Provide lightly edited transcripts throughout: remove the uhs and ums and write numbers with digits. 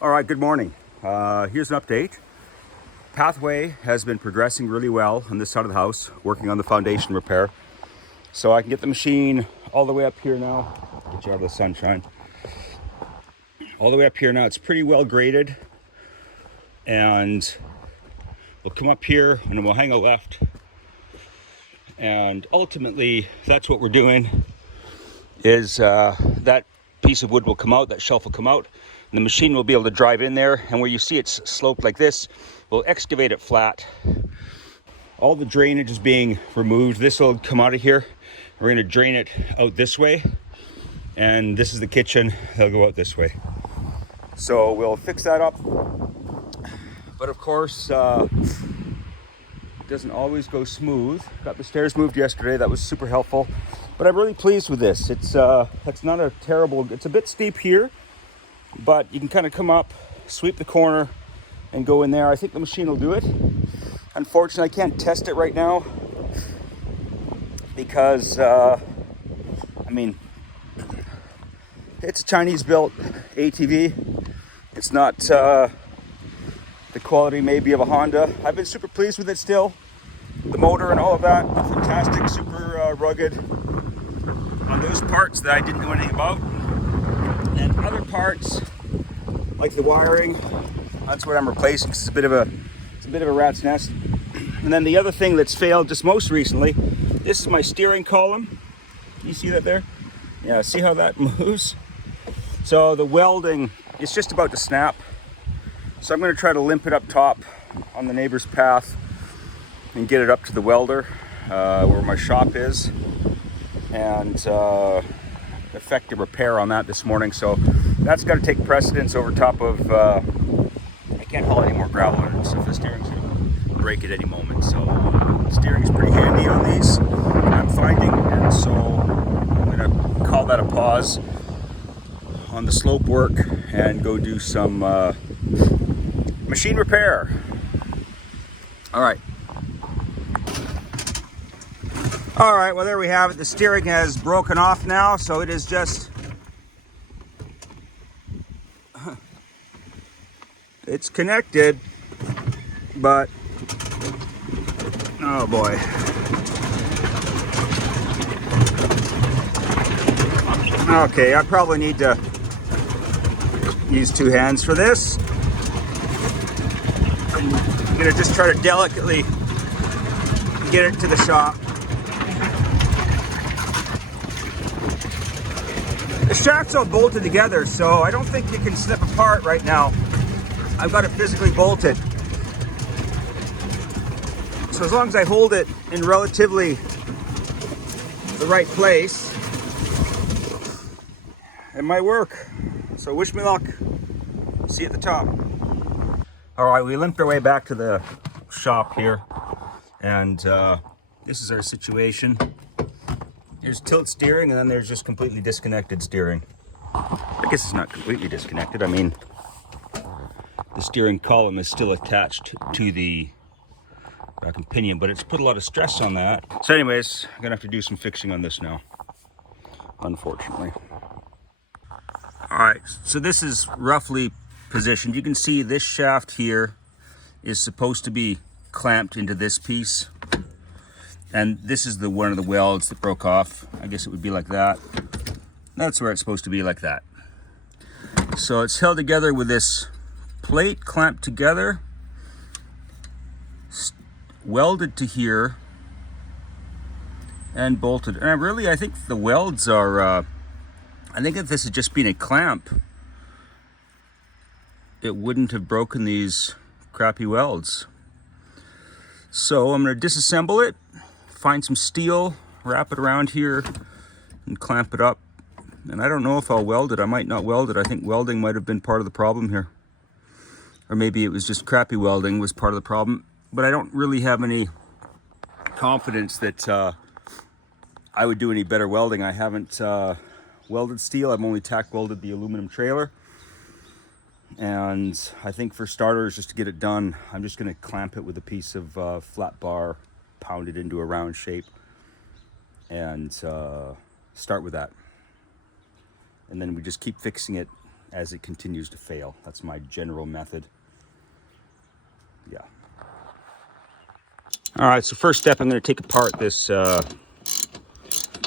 All right, good morning. Here's an update. Pathway has been progressing really well on this side of the house, working on the foundation repair. So I can get the machine all the way up here now. Get you out of the sunshine. All the way up here now. It's pretty well graded. And we'll come up here and we'll hang a left. And ultimately, that's what we're doing is that piece of wood will come out, that shelf will come out, and the machine will be able to drive in there. And where you see it's sloped like this, we'll excavate it flat. All the drainage is being removed. This will come out of here. We're gonna drain it out this way. And this is the kitchen, they'll go out this way. So we'll fix that up. But of course, it doesn't always go smooth. Got the stairs moved yesterday, that was super helpful. But I'm really pleased with this. It's not a terrible, it's a bit steep here, but you can kind of come up, sweep the corner, and go in there. I think the machine will do it. Unfortunately, I can't test it right now because, it's a Chinese-built ATV. It's not the quality maybe of a Honda. I've been super pleased with it still. The motor and all of that, fantastic, super rugged. On those parts that I didn't know anything about, and other parts like the wiring, that's what I'm replacing. It's a bit of a rat's nest. And then the other thing that's failed just most recently, this is my steering column. You see that there? Yeah, see how that moves? So the welding is just about to snap. So I'm going to try to limp it up top on the neighbor's path and get it up to the welder where my shop is, and effect a repair on that this morning. So that's got to take precedence over top of, I can't haul any more gravel in it, so if the steering's going to break at any moment. So steering's pretty handy on these, I'm finding, and so I'm going to call that a pause on the slope work and go do some machine repair. All right, well, there we have it. The steering has broken off now, so it is just, it's connected, but, oh boy. Okay, I probably need to use two hands for this. I'm gonna just try to delicately get it to the shop. The shaft's all bolted together, so I don't think you can snip apart right now. I've got it physically bolted. So as long as I hold it in relatively the right place, it might work. So wish me luck. See you at the top. All right, we limped our way back to the shop here, and this is our situation. There's tilt steering, and then there's just completely disconnected steering. I guess it's not completely disconnected. I mean, the steering column is still attached to the back and pinion, but it's put a lot of stress on that. So anyways, I'm gonna have to do some fixing on this now, unfortunately. All right, so this is roughly positioned. You can see this shaft here is supposed to be clamped into this piece. And this is the one of the welds that broke off. I guess it would be like that. That's where it's supposed to be, like that. So it's held together with this plate clamped together, welded to here, and bolted. And I think the welds are, I think if this had just been a clamp, it wouldn't have broken these crappy welds. So I'm going to disassemble it, find some steel, wrap it around here, and clamp it up. And I don't know if I'll weld it. I might not weld it. I think welding might have been part of the problem here. Or maybe it was just crappy welding was part of the problem. But I don't really have any confidence that I would do any better welding. I haven't welded steel. I've only tack welded the aluminum trailer. And I think for starters, just to get it done, I'm just going to clamp it with a piece of flat bar, pound it into a round shape, and start with that. And then we just keep fixing it as it continues to fail. That's my general method. Yeah. All right, so first step, I'm going to take apart this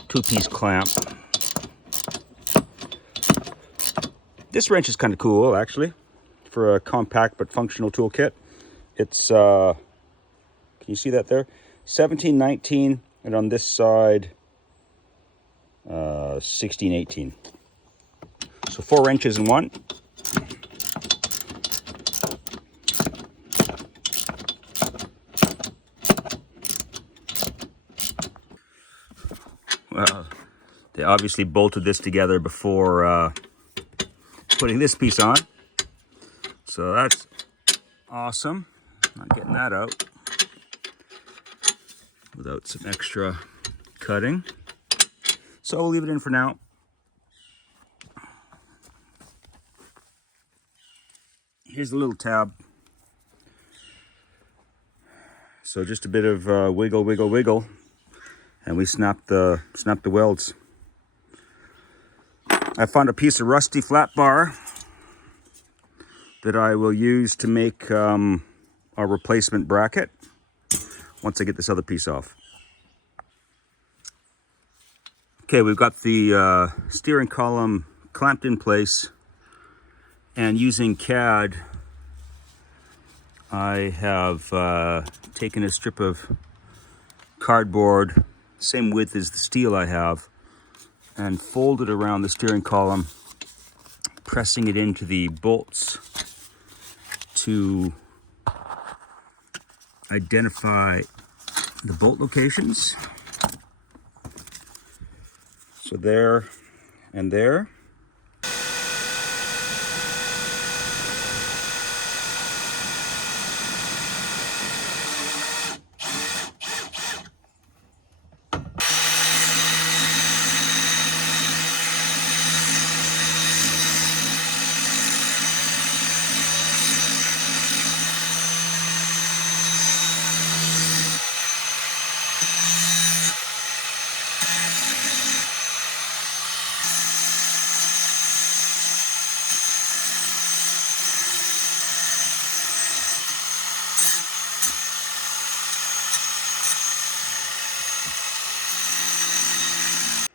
two-piece clamp. This wrench is kind of cool, actually, for a compact but functional toolkit. It's, can you see that there? 1719, and on this side, 1618. So 4 wrenches in one. Well, they obviously bolted this together before putting this piece on. So that's awesome. Not getting that out without some extra cutting. So we'll leave it in for now. Here's a little tab. So just a bit of wiggle, wiggle, wiggle, and we snap the welds. I found a piece of rusty flat bar that I will use to make our replacement bracket once I get this other piece off. Okay, we've got the steering column clamped in place, and using CAD, I have taken a strip of cardboard, same width as the steel I have, and folded around the steering column, pressing it into the bolts to identify the bolt locations. So there and there.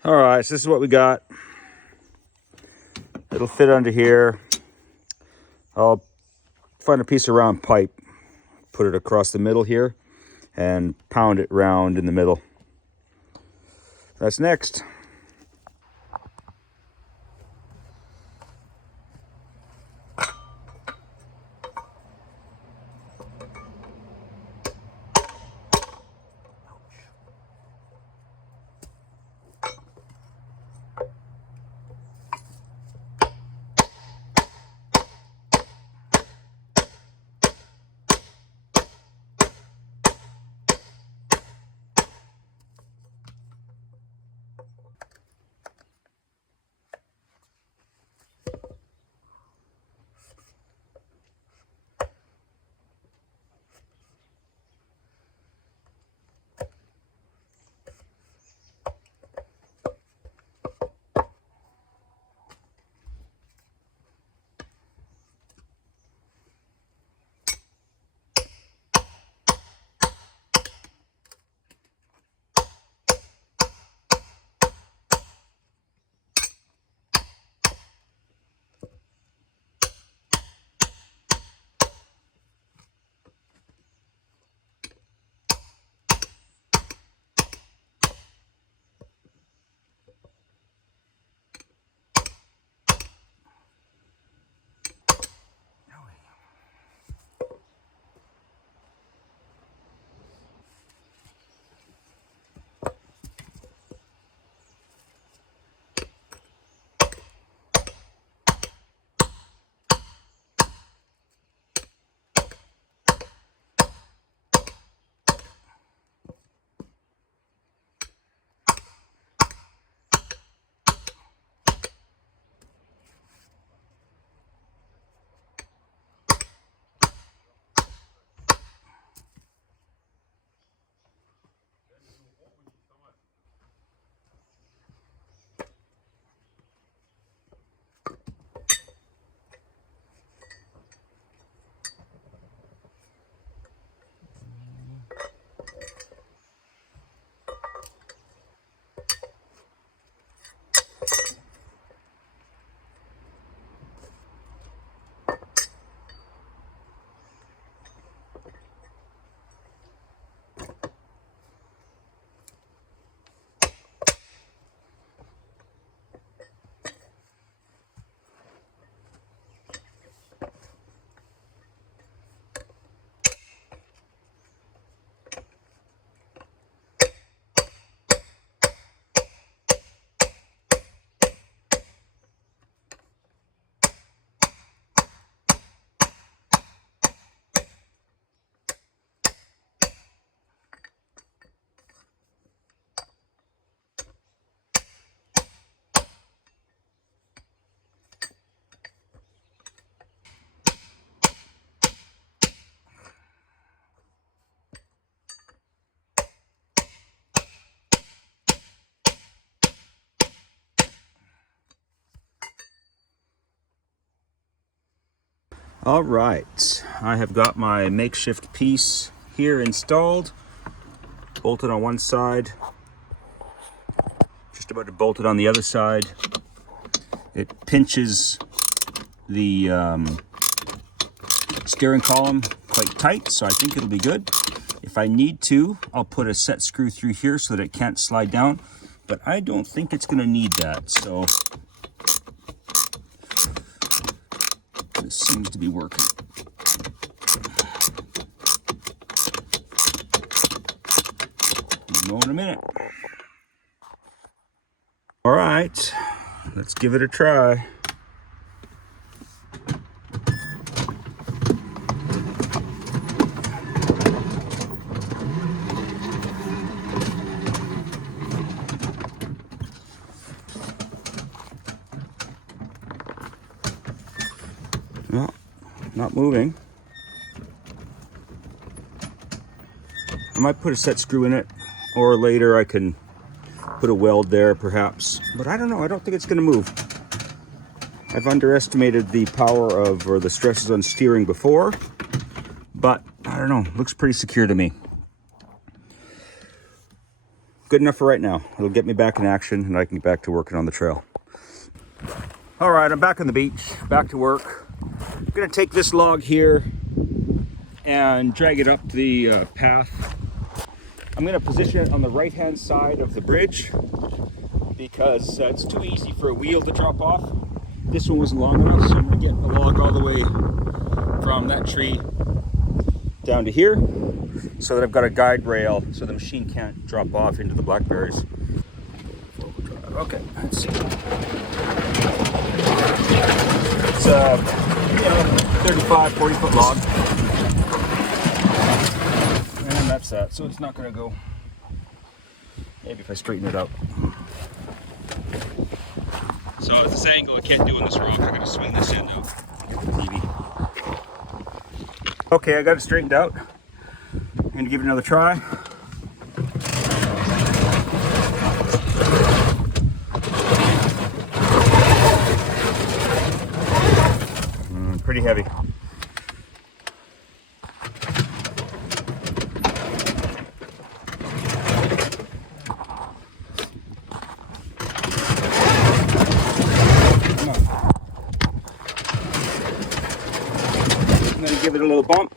All right, so this is what we got. It'll fit under here. I'll find a piece of round pipe, put it across the middle here, and pound it round in the middle. That's next. All right, I have got my makeshift piece here installed, bolted on one side, just about to bolt it on the other side. It pinches the steering column quite tight, so I think it'll be good. If I need to, I'll put a set screw through here so that it can't slide down, but I don't think it's going to need that, so this seems to be working. We'll know in a minute. All right, let's give it a try. No, not moving. I might put a set screw in it, or later I can put a weld there perhaps, but I don't know. I don't think it's going to move. I've underestimated the power of, or the stresses on steering before, but I don't know. Looks pretty secure to me. Good enough for right now. It'll get me back in action and I can get back to working on the trail. All right, I'm back on the beach, back to work. I'm gonna take this log here and drag it up the path. I'm gonna position it on the right-hand side of the bridge because it's too easy for a wheel to drop off. This one wasn't long enough, so I'm gonna get the log all the way from that tree down to here so that I've got a guide rail so the machine can't drop off into the blackberries. Okay, let's see. It's a 35, 40 foot log. And that's that, so it's not gonna go. Maybe if I straighten it out. So at this angle, I can't do on this rock. I'm gonna swing this end out. Maybe. Okay, I got it straightened out. I'm gonna give it another try. Pretty heavy. I'm gonna give it a little bump.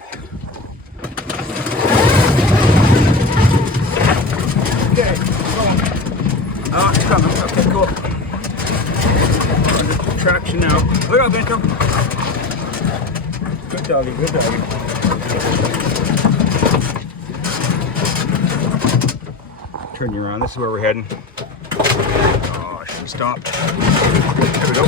Okay, oh, it's coming. Okay, cool. Under traction now. Look out, Bento. Good doggy, good doggy. Turn you around. This is where we're heading. Oh, she stopped. There we go.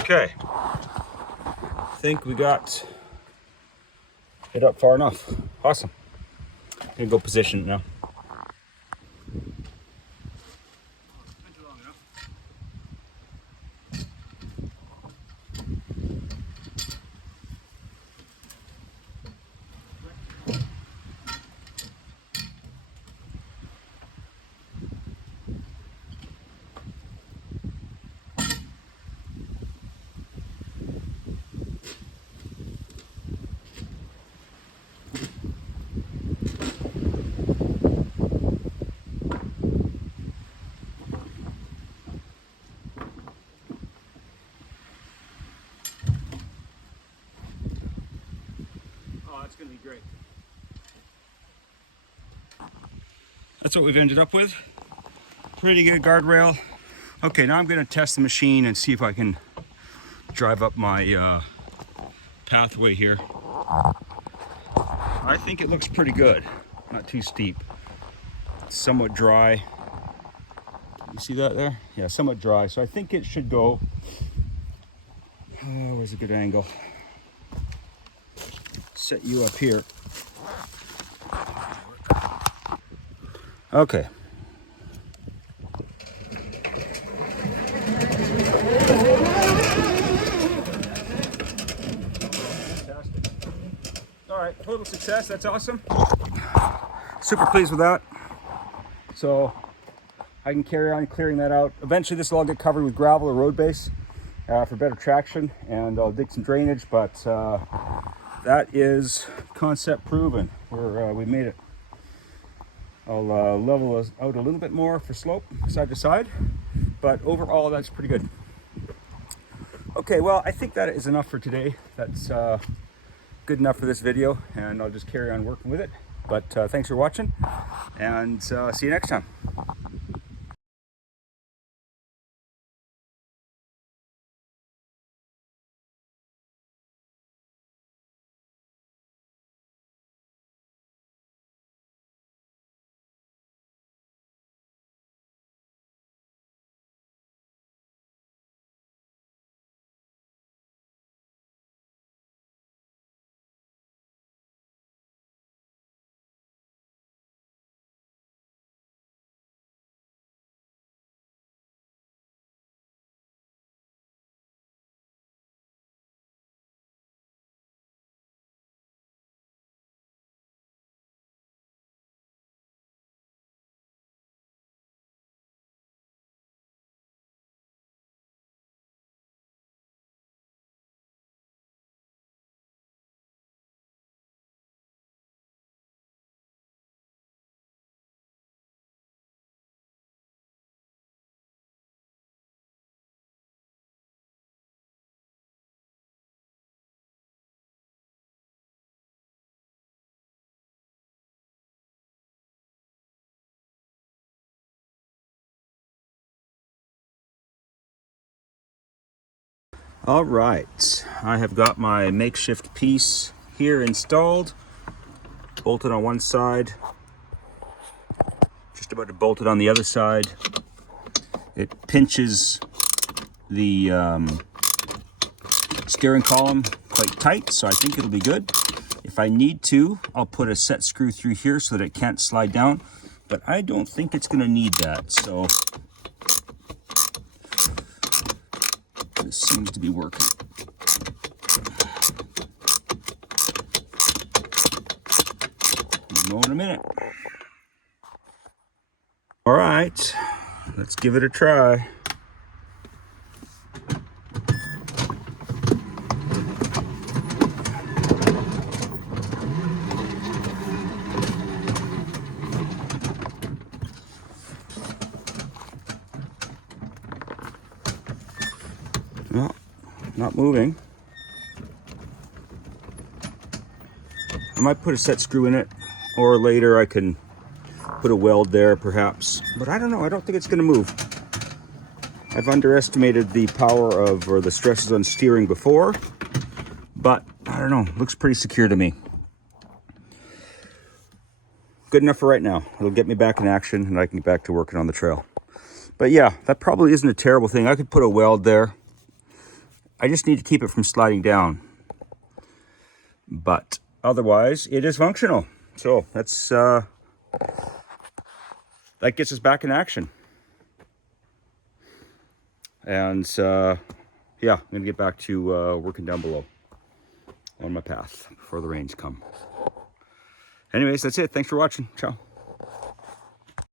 Okay. I think we got it up far enough. Awesome. I'm gonna go position it now. That's going to be great. That's what we've ended up with. Pretty good guardrail. Okay, now I'm going to test the machine and see if I can drive up my pathway here. I think it looks pretty good. Not too steep. It's somewhat dry. You see that there? Yeah, somewhat dry. So I think it should go. Where's a good angle? Set you up here. Okay. Fantastic. All right, total success. That's awesome. Super pleased with that. So I can carry on clearing that out. Eventually this will all get covered with gravel or road base for better traction, and I'll dig some drainage, but that is concept proven. We made it. I'll level us out a little bit more for slope side to side, but overall that's pretty good. Okay, well, I think that is enough for today. That's good enough for this video, and I'll just carry on working with it. But thanks for watching, and see you next time. All right, I have got my makeshift piece here installed, bolted on one side, just about to bolt it on the other side. It pinches the steering column quite tight, so I think it'll be good. If I need to, I'll put a set screw through here so that it can't slide down, but I don't think it's gonna need that, so this seems to be working. Know in a minute. All right, let's give it a try. Well, not moving. I might put a set screw in it, or later I can put a weld there perhaps, but I don't know. I don't think it's going to move. I've underestimated the power of, or the stresses on steering before, but I don't know. Looks pretty secure to me. Good enough for right now. It'll get me back in action and I can get back to working on the trail. But yeah, that probably isn't a terrible thing. I could put a weld there. I just need to keep it from sliding down. But otherwise, it is functional. So that's that gets us back in action. And yeah, I'm gonna get back to working down below on my path before the rains come. Anyways, that's it. Thanks for watching. Ciao.